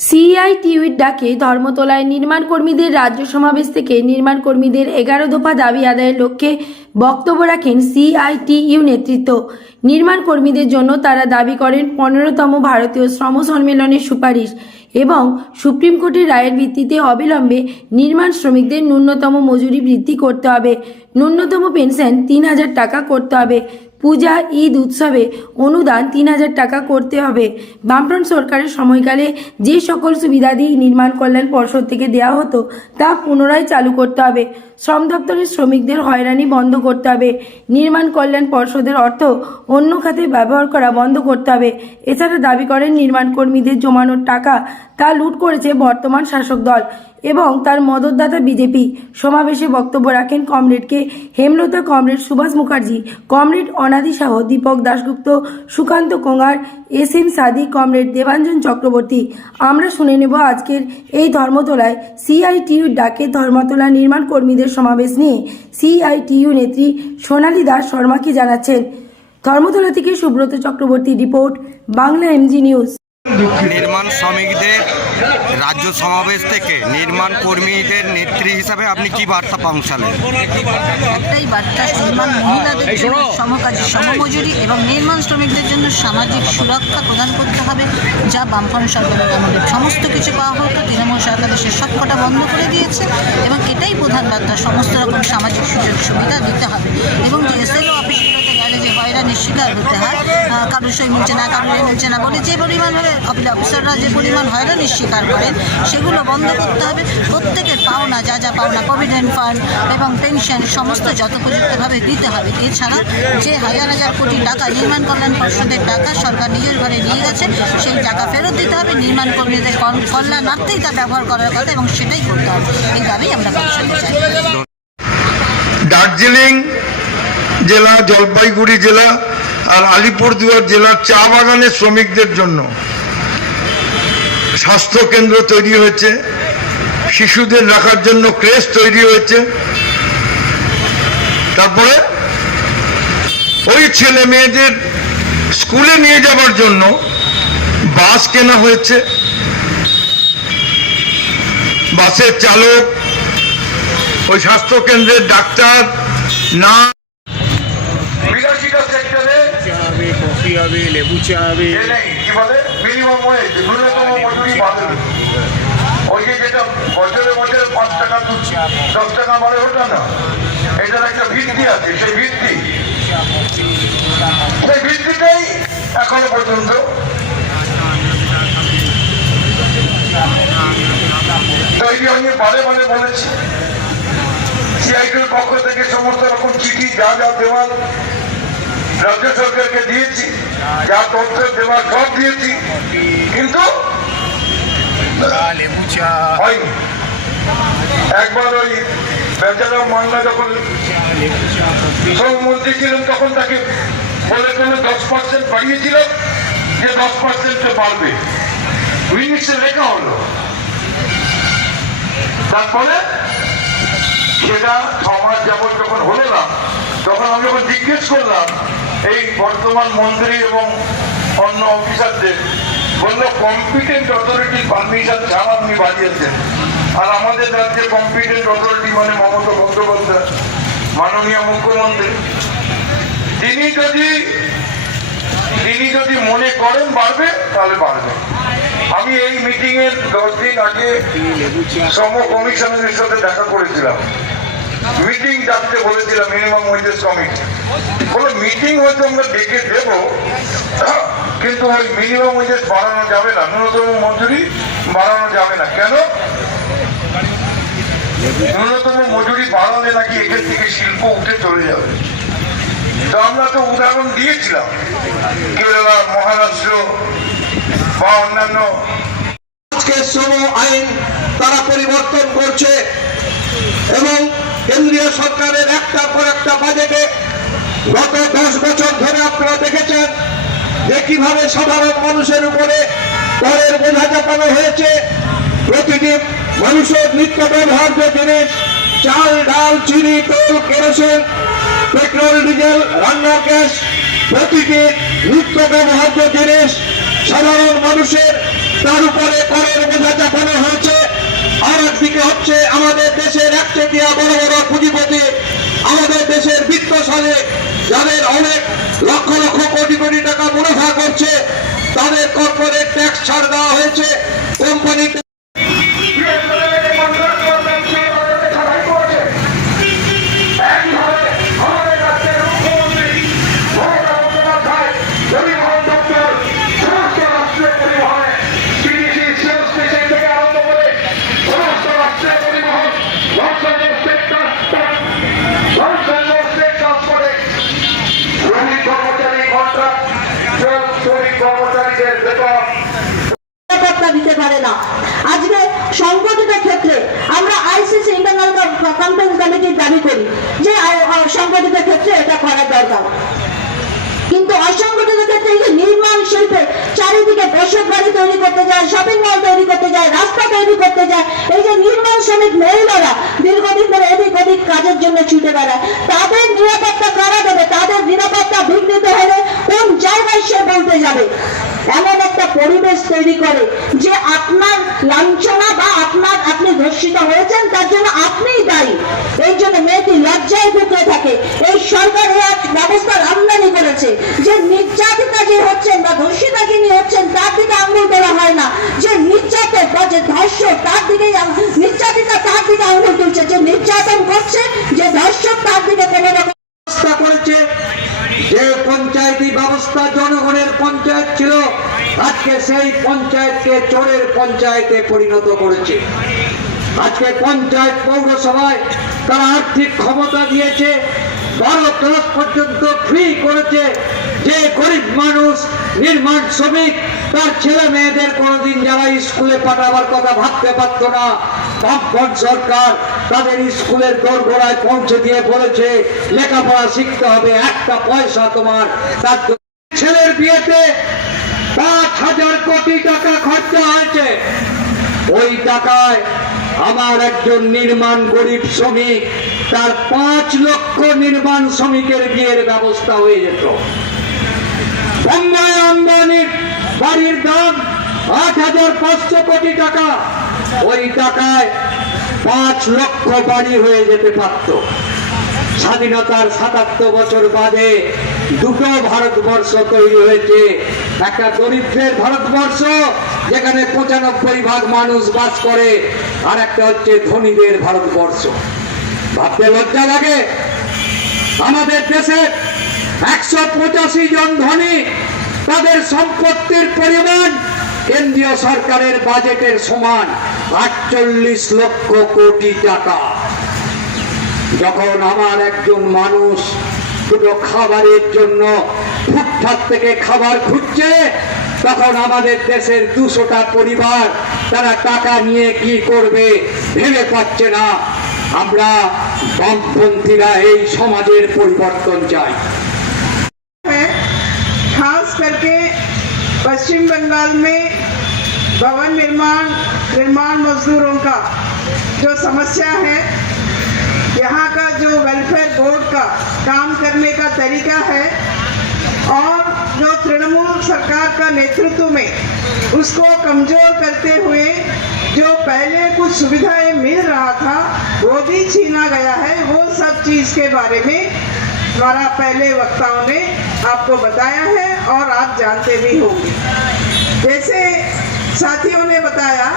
সিআইটিউর ডাকে ধর্মতলায় নির্মাণ কর্মীদের রাজ্য সমাবেশ থেকে নির্মাণ কর্মীদের এগারো দফা দাবি আদায়ের লক্ষ্যে বক্তব্য রাখেন সিআইটিইউ নেতৃত্ব। নির্মাণ কর্মীদের জন্য তারা দাবি করেন পনেরোতম ভারতীয় শ্রম সম্মেলনের সুপারিশ এবং সুপ্রিম কোর্টের রায়ের ভিত্তিতে অবিলম্বে নির্মাণ শ্রমিকদের ন্যূনতম মজুরি বৃদ্ধি করতে হবে। ন্যূনতম পেনশন তিন হাজার টাকা করতে হবে। পূজা ঈদ উৎসবে অনুদান তিন হাজার টাকা করতে হবে। বামফ্রন্ট সরকারের সময়কালে যে সকল সুবিধাদি নির্মাণ কল্যাণ পর্ষদ থেকে দেওয়া হতো, তা পুনরায় চালু করতে হবে। শ্রম দপ্তরের শ্রমিকদের হয়রানি বন্ধ করতে হবে। নির্মাণ কল্যাণ পর্ষদের অর্থ অন্য খাতে ব্যবহার করা বন্ধ করতে হবে। এছাড়া দাবি করেন নির্মাণ কর্মীদের জমানোর টাকা তা লুট করেছে বর্তমান শাসক দল। এবং তার মদতদাতা বিজেপি সমাবেশে বক্তব্য রাখেন কমরেডকে। Hemlata comrade, Subhash Mukherjee, comrade Anadi Shah Dipak Dasgupta, Sukanta Konar, S M Sadi, comrade Debanjan Chakraborty. আমরা শুনে নেব আজকের এই ধর্মতলায় সিআইটিউ ডাকে ধর্মতলা নির্মাণ কর্মীদের সমাবেশ নিয়ে। সিআইটিইউ নেত্রী সোনালী দাস শর্মাকে জানাচ্ছেন। ধর্মতলা থেকে Subrata Chakraborty report, Bangla MG news. নির্মাণ শ্রমিকদের রাজ্য সমাবেশ থেকে নির্মাণ কর্মীদের নেত্রী হিসাবে আপনি কি বার্তা পৌঁছালেন? একটাই বার্তা নির্মাণ মহিলাদের জন্য সমকাজী সমমজুরি এবং নির্মাণ শ্রমিকদের জন্য সামাজিক সুরক্ষা প্রদান করতে হবে যা বামফ্রন্ট সরকারের আমাদের সমস্ত কিছু পাওয়া হতো তৃণমূল সরকার দেশের সবকটা বন্ধ করে দিয়েছে এবং এটাই প্রধান বার্তা সমস্ত রকম সামাজিক সুযোগ সুবিধা দিতে হবে এবং যে যে করতে হয়। কারোর সই মিলছে না কারোর মিলছে না বলে যে পরিমাণভাবে অফিসাররা যে পরিমাণ হয়রানির শিকার করেন, সেগুলো বন্ধ করতে হবে। প্রত্যেকের পাওনা, যা যা পাওনা, প্রভিডেন্ট ফান্ড এবং পেনশন, সমস্ত যথোপযুক্তভাবে দিতে হবে। এছাড়া যে হাজার হাজার কোটি টাকা নির্মাণ কল্যাণ পর্ষদের টাকা সরকার নিজের ঘরে নিয়ে গেছে, সেই টাকা ফেরত দিতে হবে। নির্মাণ কর্মীদের কল- কল্যাণার্থেই তা ব্যবহার করার কথা এবং সেটাই করতে হবে। এই দাবি আমরা দার্জিলিং জেলা, জলপাইগুড়ি জেলা আর আলিপুরদুয়ার জেলার চা বাগানের শ্রমিকদের জন্য স্বাস্থ্য কেন্দ্র তৈরি হয়েছে। শিশুদের রাখার জন্য ক্রেস তৈরি হয়েছে। তারপরে ওই ছেলে মেয়েদের স্কুলে নিয়ে যাওয়ার জন্য বাস কেনা হয়েছে। বাসের চালক, ওই স্বাস্থ্য কেন্দ্রের ডাক্তার না বিলাসিতা সেক্টরে চা হবে কফি হবে লেবু চা হবে। ন্যূনতম ওই যে যেটা বছরে বছরে পাঁচ টাকা দশ টাকা বাড়ে ওঠা না। এটার একটা ভিত্তি আছে সেই ভিত্তি। সেই ভিত্তিটাই এখনও পর্যন্ত তৈরি হয়নি বারে বারে বলেছি। পক্ষ থেকে সমস্ত রকম চিঠি যা যা দেওয়ার রাজ্য সরকারকে দিয়েছি, যা তথ্য দেওয়ার সব দিয়েছি, কিন্তু একবার ওই বেচারা মান্না যখন। শ্রমমন্ত্রী ছিলেন তখন তাকে বলেছিল দশ পার্সেন্ট বাড়িয়েছিলাম যে দশ পার্সেন্ট বাড়বে। মিনিটসে লেখা হলো। তারপরে সেটা সমাজ যাবত যখন হলো না, তখন আমি যখন জিজ্ঞেস করলাম এই বর্তমান মন্ত্রী এবং অন্য অফিসারদের বলল কম্পিটেন্ট অথরিটি পারমিশন ছাড়া আপনি বাড়িয়েছেন। আর আমাদের রাজ্যে কম্পিটেন্ট অথরিটি মানে মমতা বন্দ্যোপাধ্যায়, মাননীয় মুখ্যমন্ত্রী। তিনি যদি তিনি যদি মনে করেন বাড়বে, তাহলে বাড়বে। আমি এই মিটিং এর দশ দিন আগে শ্রম কমিশনের সাথে দেখা করেছিলাম। মিটিং ডাকতে বলেছিলাম মিনিমাম ওয়েজেস কমিটি বলো মিটিং হয়তো আমরা ডেকে দেব, কিন্তু ওই মিনিমাম ওয়েজেস বাড়ানো যাবে না। ন্যূনতম মজুরি বাড়ানো যাবে না। কেন? ন্যূনতম মজুরি বাড়ালে নাকি এখান থেকে শিল্প উঠে চলে যাবে। তো আমরা তো উদাহরণ দিয়েছিলাম, কেরালা, মহারাষ্ট্র বা অন্যান্য। শ্রম আইন তারা পরিবর্তন করছে এবং কেন্দ্রীয় সরকারের একটা পর একটা বাজেটে গত দশ বছর ধরে আপনারা দেখেছেন যে কীভাবে সাধারণ মানুষের উপরে করের বোঝা চাপানো হয়েছে। প্রতিটি মানুষের নিত্য ব্যবহার্য জিনিস চাল, ডাল, চিনি, তেল, কেরোসিন, পেট্রোল, ডিজেল রান্নার গ্যাস, প্রতিটি নিত্য ব্যবহার্য জিনিস সাধারণ মানুষের তার উপরে করের বোঝা চাপানো হয়েছে। আর একদিকে হচ্ছে আমাদের দেশের এক চেটিয়া বড় তাহলে যাদের অনেক লক্ষ লক্ষ কোটি কোটি টাকা মুনাফা করছে, তাদের কর্পোরেট ট্যাক্স ছাড় দেওয়া হয়েছে। কোম্পানি দিতে পারে না। আজকে সংগঠিত ক্ষেত্রে আমরা আইসিসি ইন্টারনাল কনফারেন্স কমিটির দাবি করি যে সংগঠিত ক্ষেত্রে এটা করা দরকার। কিন্তু অসংগঠিত ক্ষেত্রে নির্মাণ শিল্পে চারিদিকে বসত বাড়ি তৈরি করতে যায় শপিং মল তৈরি করতে যায়, রাস্তা তৈরি করতে যায়, এই যে নির্মাণ শ্রমিক মহিলারা দীর্ঘদিন ধরে এদিক ওদিক কাজের জন্য ছুটে বেড়ায়, তাদের নিরাপত্তা কারা দেবে? তাদের নিরাপত্তা বিঘ্নিত হলে কোন জায়গায় সে বলতে যাবে? পরিবেশ তৈরি করে যে আপনার লাঞ্ছনা বা আপনার আপনি ধর্ষিত হয়েছেন, তার জন্য আপনিই দায়ী। এই জন্য মেয়েটি লজ্জায় ঢুকে থাকে। এই সরকার এই ব্যবস্থার আমদানি করেছে। যে নির্যাতিতা যে হচ্ছেন বা ধর্ষিতা যিনি হচ্ছেন, তার দিকে আঙুল তোলা হয় না। যে নির্যাতক বা যে ধর্ষক তার দিকে নির্যাতিতা তার দিকে আঙুল তুলছে। যে নির্যাতন করছে, যে ধর্ষক তার দিকে কোনো রকম ব্যবস্থা করেছে। যে পঞ্চায়েতি ব্যবস্থা জনগণের পঞ্চায়েত ছিল আজকে সেই পঞ্চায়েতকে চোরের পঞ্চায়েতে পরিণত করেছে। আজকে পঞ্চায়েত পৌরসভায় তারা আর্থিক ক্ষমতা দিয়েছে, বারো ক্লাস পর্যন্ত ফ্রি করেছে। যে গরিব মানুষ, নির্মাণ শ্রমিক, তার ছেলে মেয়েদের কোনোদিন যারা স্কুলে পাঠাবার কথা ভাবতে পারতো না বামফ্রন্ট সরকার তাদের স্কুলের দোরগোড়ায় পৌঁছে দিয়ে বলেছে, লেখাপড়া শিখতে হবে, একটা পয়সা তোমার তার ছেলের বিয়েতে পাঁচ হাজার কোটি টাকা খরচা হয়েছে। ওই টাকায় আমার একজন নির্মাণ গরিব শ্রমিক, তার পাঁচ লক্ষ নির্মাণ শ্রমিকের বিয়ের ব্যবস্থা হয়ে যেত। বোম্বাই আম্বানির বাড়ির দাম আট হাজার পাঁচশো কোটি টাকা। ওই টাকায় পাঁচ লক্ষ বাড়ি হয়ে যেতে পারত। স্বাধীনতার সাতাত্তর বছর বাদে দুটো ভারতবর্ষ তৈরি হয়েছে। একটা দরিদ্রের ভারতবর্ষ, যেখানে পঁচানব্বই ভাগ মানুষ বাস করে, আর একটা হচ্ছে ধনীদের ভারতবর্ষ। ভাবতে লজ্জা লাগে? আমাদের দেশে একশো পঁচাশি জন ধনী, তাদের সম্পত্তির পরিমাণ কেন্দ্রীয় সরকারের বাজেটের সমান আটচল্লিশ লক্ষ কোটি টাকা। যখন আমার একজন মানুষ দুটো খাবারের জন্য ফুটপাত থেকে খাবার খুঁজছে তখন আমাদের দেশের দুশোটা পরিবার তারা টাকা নিয়ে কি করবে ভেবে পাচ্ছে না আমরা বামপন্থীরা এই সমাজের পরিবর্তন চাই है खास करके पश्चिम बंगाल में भवन निर्माण निर्माण मजदूरों का जो समस्या है यहाँ का जो वेलफेयर बोर्ड का काम करने का तरीका है और जो तृणमूल सरकार का नेतृत्व में उसको कमज़ोर करते हुए जो पहले कुछ सुविधाएँ मिल रहा था, वो भी छीना गया है। वो सब चीज़ के बारे में हमारा पहले वक्ताओं ने आपको बताया है और आप जानते भी होंगे। जैसे साथियों ने बताया